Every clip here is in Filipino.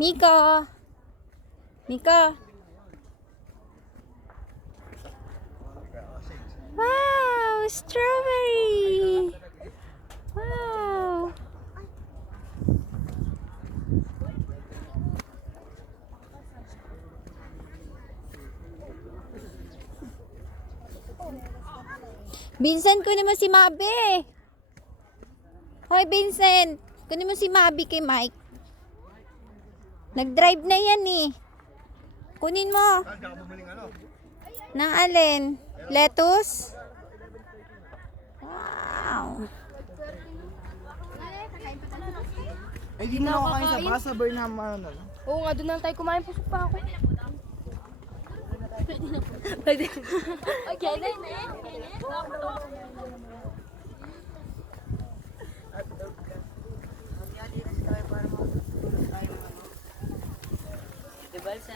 Mika! Mika! Wow! Strawberry! Wow! Vincent, kunin mo si Mabi! Hoy, Vincent! Kunin mo si Mabi kay Mike. Nag-drive na yan eh. Kunin mo. Nang alin? Lettuce? Wow. Ay, di mo na ako kain sa basa, Burnham, ano? Oo nga, doon lang tayo kumain. Pusok pa ako. Pwede na. Okay, na.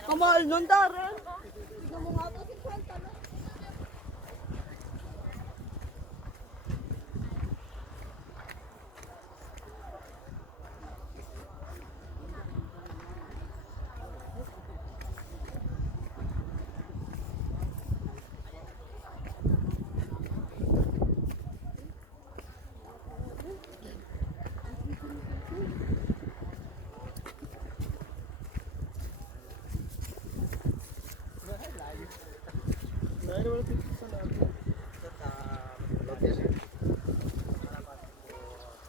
Kamahal nun, Darren.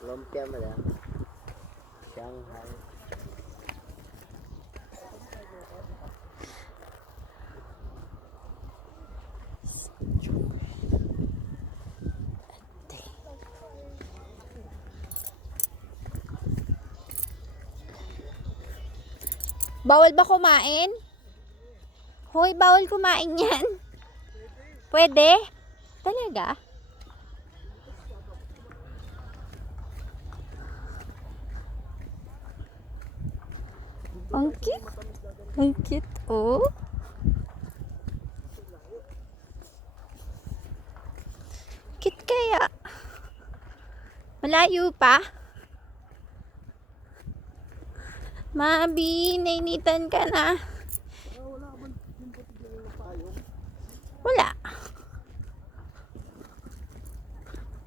Lumpia mo lang. Shanghai. Bawal ba kumain? Hoy, bawal kumain yan. Pwede? Talaga? Ang cute. Ang cute, oh. Cute kaya. Malayo pa. Mabi, nainitan ka na. Wala.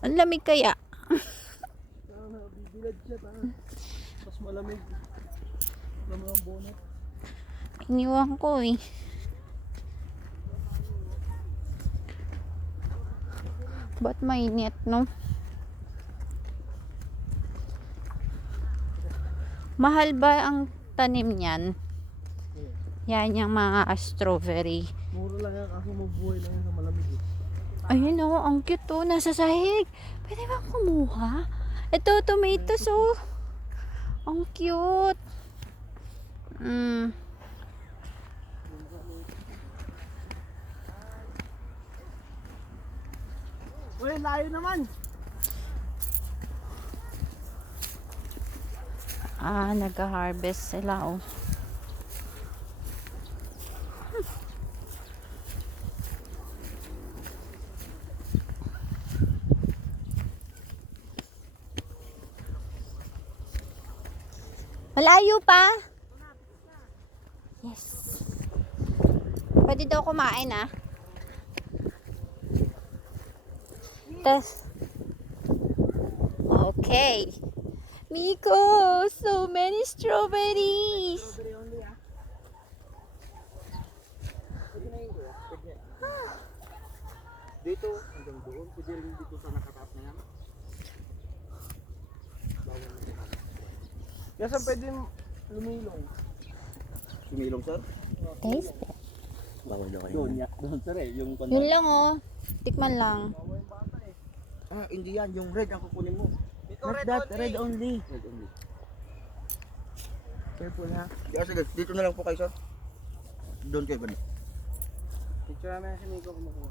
Ang lamig kaya. Bibilad siya, mas malamig. Lamig ang bonnet. Iniwan ko eh. Ba't mainit, no? Mahal ba ang tanim niyan? Yan yung mga strawberry. Mura lang yan, kaso mabuhay lang yan sa malamig. Ayun oh, ang cute oh, nasa sahig. Pwede ba kumuha? Ito, tomatoes oh. Ang cute. Uy, layo naman! Nag-harvest sila oh. Malayo pa? Yes. Pwede daw kumain ah. Okay. Miko, so many strawberries. Strawberry only, ah. Pwede na yun, kuya. Pwede. Dito, hanggang doon. Pwede rin dito sa nakataas na yan. Bawal na yan. Yes, sir, pwede lumilong. Lumilong, sir? Taste. Bawal na kayo. Doon, sir, eh. Yung Yun lang oh. Tikman lang. Ah, hindi yan. Yung red ang kukunin mo. Not that, red only. Red only. Careful, ha? Yeah, sige. Dito na lang po kayo, sir. Doon kayo ba? Picture namin si Miko kumukuha.